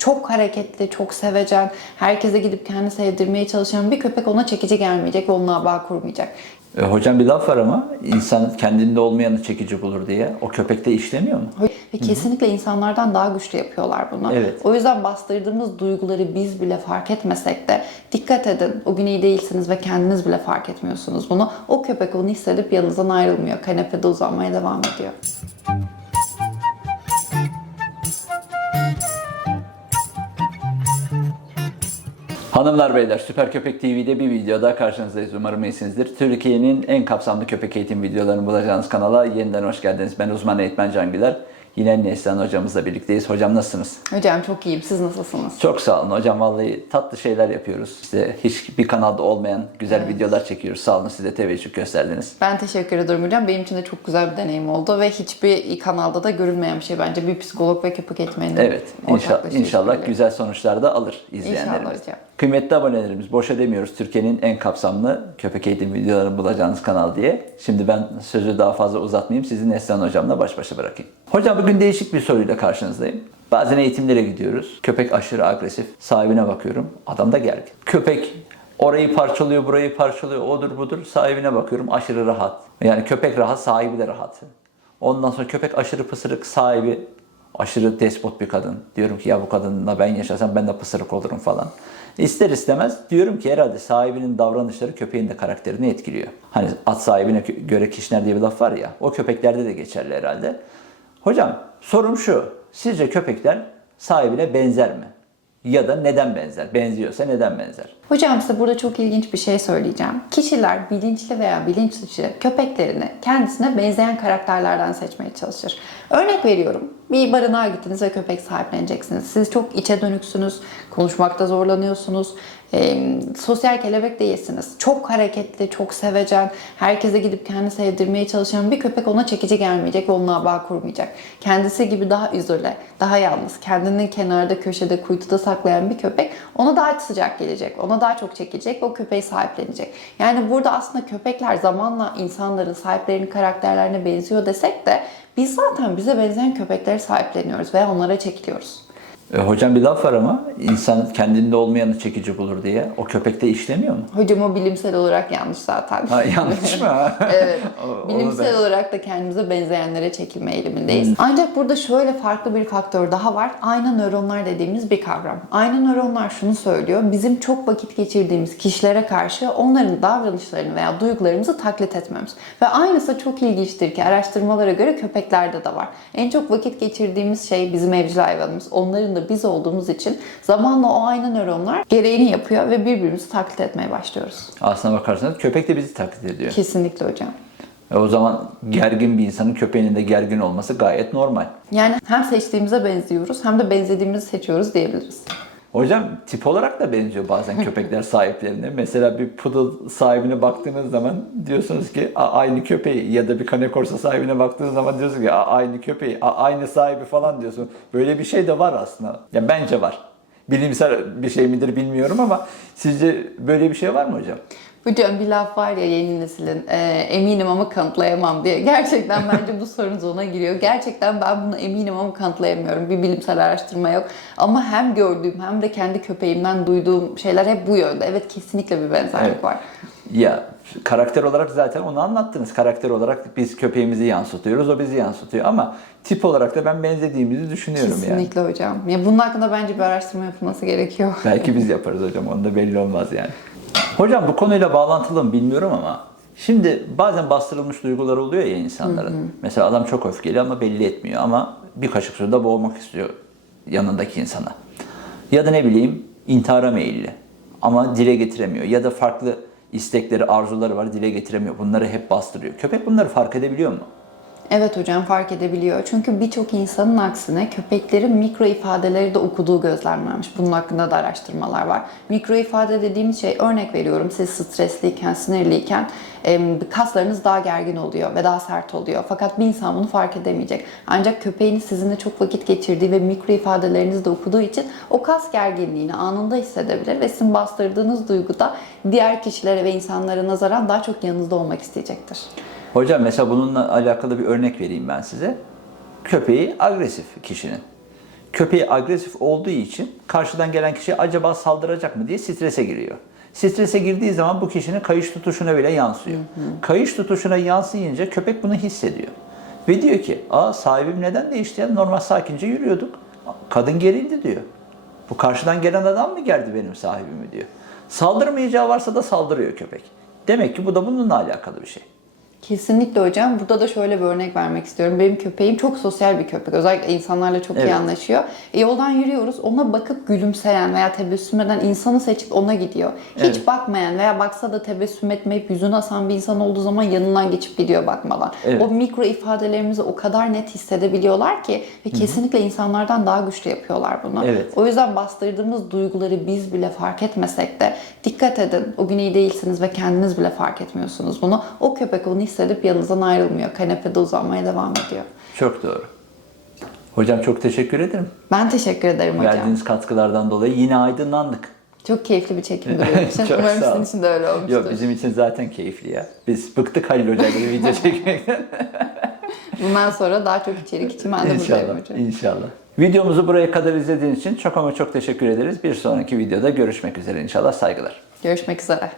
Çok hareketli, çok sevecen, herkese gidip kendini sevdirmeye çalışan bir köpek ona çekici gelmeyecek ve onunla bağ kurmayacak. E, hocam bir laf var ama insan kendinde olmayanı çekici bulur diye. O köpekte işlemiyor mu? Ve kesinlikle insanlardan daha güçlü yapıyorlar bunu. Evet. O yüzden bastırdığımız duyguları biz bile fark etmesek de dikkat edin. O gün iyi değilsiniz ve kendiniz bile fark etmiyorsunuz bunu. O köpek onu hissedip yanınızdan ayrılmıyor. Kanepede uzanmaya devam ediyor. Hanımlar beyler Süper Köpek TV'de bir videoda karşınızdayız. Umarım iyisinizdir. Türkiye'nin en kapsamlı köpek eğitim videolarını bulacağınız kanala yeniden hoş geldiniz. Ben uzman eğitmen Can Güler. Yine Neslihan hocamızla birlikteyiz. Hocam nasılsınız? Hocam çok iyiyim. Siz nasılsınız? Çok sağ olun hocam. Vallahi tatlı şeyler yapıyoruz. İşte hiç bir kanalda olmayan güzel videolar çekiyoruz. Sağ olun size teveccüh gösterdiniz. Ben teşekkür ederim hocam. Benim için de çok güzel bir deneyim oldu ve hiçbir kanalda da görülmeyen bir şey bence. Bir psikolog ve köpek eğitmeninin Evet, inşallah, inşallah güzel sonuçlar da alır izleyenlerimiz. İnşallah hocam. Kıymetli abonelerimiz, boşa demiyoruz Türkiye'nin en kapsamlı köpek eğitim videolarını bulacağınız kanal diye. Şimdi ben sözü daha fazla uzatmayayım, sizi Neslihan hocamla baş başa bırakayım. Hocam bugün değişik bir soruyla karşınızdayım. Bazen eğitimlere gidiyoruz. Köpek aşırı agresif. Sahibine bakıyorum. Adam da gergin. Köpek orayı parçalıyor, burayı parçalıyor. Odur budur. Sahibine bakıyorum. Aşırı rahat. Yani köpek rahat, sahibi de rahat. Ondan sonra köpek aşırı pısırık, sahibi aşırı despot bir kadın. Diyorum ki ya bu kadınla ben yaşasam ben de pısırık olurum falan. İster istemez diyorum ki herhalde sahibinin davranışları köpeğin de karakterini etkiliyor. Hani at sahibine göre kişner diye bir laf var ya. O köpeklerde de geçerli herhalde. Hocam sorum şu. Sizce köpekler sahibine benzer mi? Ya da neden benzer? Benziyorsa neden benzer? Hocam size burada çok ilginç bir şey söyleyeceğim. Kişiler bilinçli veya bilinç dışı köpeklerini kendisine benzeyen karakterlerden seçmeye çalışır. Örnek veriyorum. Bir barınağa gittiniz ve köpek sahipleneceksiniz. Siz çok içe dönüksünüz, konuşmakta zorlanıyorsunuz, e, sosyal kelebek değilsiniz. Çok hareketli, çok sevecen, herkese gidip kendini sevdirmeye çalışan bir köpek ona çekici gelmeyecek ve onunla bağ kurmayacak. Kendisi gibi daha izole, daha yalnız, kendini kenarda, köşede, kuytuda saklayan bir köpek ona daha sıcak gelecek, ona daha çok çekecek ve o köpeği sahiplenecek. Yani burada aslında köpekler zamanla insanların sahiplerinin karakterlerine benziyor desek de biz zaten bize benzeyen köpekleri sahipleniyoruz veya onlara çekiliyoruz. E, hocam bir laf var ama insan kendinde olmayanı çekici bulur diye. O köpekte işlemiyor mu? Hocam o bilimsel olarak yanlış zaten. Ha, yanlış mı? Evet. O- Bilimsel ben- olarak da kendimize benzeyenlere çekilme eğilimindeyiz. Ancak burada şöyle farklı bir faktör daha var. Ayna nöronlar dediğimiz bir kavram. Ayna nöronlar şunu söylüyor. Bizim çok vakit geçirdiğimiz kişilere karşı onların davranışlarını veya duygularımızı taklit etmemiz. Ve aynısı çok ilginçtir ki araştırmalara göre köpeklerde de var. En çok vakit geçirdiğimiz şey bizim evcil hayvanımız. Onların da biz olduğumuz için zamanla o ayna nöronlar gereğini yapıyor ve birbirimizi taklit etmeye başlıyoruz. Aslına bakarsanız köpek de bizi taklit ediyor. Kesinlikle hocam. E, o zaman gergin bir insanın köpeğinin de gergin olması gayet normal. Yani hem seçtiğimize benziyoruz hem de benzediğimizi seçiyoruz diyebiliriz. Hocam tip olarak da benziyor bazen köpekler sahiplerine. Mesela bir poodle sahibine baktığınız zaman diyorsunuz ki "A, aynı köpeği ya da bir cane corso sahibine baktığınız zaman diyorsunuz ki "A, aynı köpeği, aynı sahibi falan diyorsun. Böyle bir şey de var aslında. Ya bence var. Bilimsel bir şey midir bilmiyorum ama sizce böyle bir şey var mı hocam? Hocam bir laf var ya yeni neslin e, eminim ama kanıtlayamam diye. Gerçekten bence bu sorunuz ona giriyor. Gerçekten ben bunu eminim ama kanıtlayamıyorum. Bir bilimsel araştırma yok. Ama hem gördüğüm hem de kendi köpeğimden duyduğum şeyler hep bu yönde. Evet kesinlikle bir benzerlik Evet. var. Ya karakter olarak zaten onu anlattınız. Karakter olarak biz köpeğimizi yansıtıyoruz, o bizi yansıtıyor. Ama tip olarak da ben benzediğimizi düşünüyorum yani. Kesinlikle hocam. Ya bunun hakkında bence bir araştırma yapılması gerekiyor. Belki biz yaparız hocam, onda belli olmaz yani. Hocam bu konuyla bağlantılı mı bilmiyorum ama şimdi bazen bastırılmış duygular oluyor ya insanların. Mesela adam çok öfkeli ama belli etmiyor ama bir kaşık suda boğmak istiyor yanındaki insana. Ya da ne bileyim intihara meyilli ama dile getiremiyor ya da farklı istekleri, arzuları var dile getiremiyor. Bunları hep bastırıyor. Köpek bunları fark edebiliyor mu? Evet hocam fark edebiliyor. Çünkü birçok insanın aksine köpeklerin mikro ifadeleri de okuduğu gözlemlenmiş. Bunun hakkında da araştırmalar var. Mikro ifade dediğimiz şey örnek veriyorum siz stresliyken, sinirliyken kaslarınız daha gergin oluyor ve daha sert oluyor. Fakat bir insan bunu fark edemeyecek. Ancak köpeğiniz sizinle çok vakit geçirdiği ve mikro ifadelerinizi de okuduğu için o kas gerginliğini anında hissedebilir ve sizin bastırdığınız duyguda diğer kişilere ve insanlara nazaran daha çok yanınızda olmak isteyecektir. Hocam mesela bununla alakalı bir örnek vereyim ben size. Köpeği agresif kişinin. köpeği agresif olduğu için karşıdan gelen kişi acaba saldıracak mı diye strese giriyor. Strese girdiği zaman bu kişinin kayış tutuşuna bile yansıyor. Kayış tutuşuna yansıyınca köpek bunu hissediyor. Ve diyor ki, aa sahibim neden değişti ya? Normal sakince yürüyorduk. Kadın gerildi diyor. Bu karşıdan gelen adam mı gerdi benim sahibimi diyor. Saldırmayacağı varsa da saldırıyor köpek. Demek ki bu da bununla alakalı bir şey. Kesinlikle hocam. Burada da şöyle bir örnek vermek istiyorum. Benim köpeğim çok sosyal bir köpek. Özellikle insanlarla çok iyi Evet. anlaşıyor. E, yoldan yürüyoruz. Ona bakıp gülümseyen veya tebessüm eden insanı seçip ona gidiyor. Hiç Evet. bakmayan veya baksa da tebessüm etmeyip yüzünü asan bir insan olduğu zaman yanından geçip gidiyor bakmadan. Evet. O mikro ifadelerimizi o kadar net hissedebiliyorlar ki ve kesinlikle insanlardan daha güçlü yapıyorlar bunu. Evet. O yüzden bastırdığımız duyguları biz bile fark etmesek de dikkat edin. O gün iyi değilsiniz ve kendiniz bile fark etmiyorsunuz bunu. O köpek onu hissedip yanınızdan ayrılmıyor. Kanepede uzanmaya devam ediyor. Çok doğru. Hocam çok teşekkür ederim. Ben teşekkür ederim hocam. Verdiğiniz katkılardan dolayı yine aydınlandık. Çok keyifli bir çekimdi benim için. Umarım sizin için de öyle olmuştur. Yok bizim için zaten keyifli ya. Biz bıktık Halil Hoca gibi video çekmekten. Bundan sonra daha çok içerik için ben de buradayım inşallah. hocam. İnşallah. Videomuzu buraya kadar izlediğiniz için çok ama çok teşekkür ederiz. Bir sonraki videoda görüşmek üzere inşallah. Saygılar. Görüşmek üzere.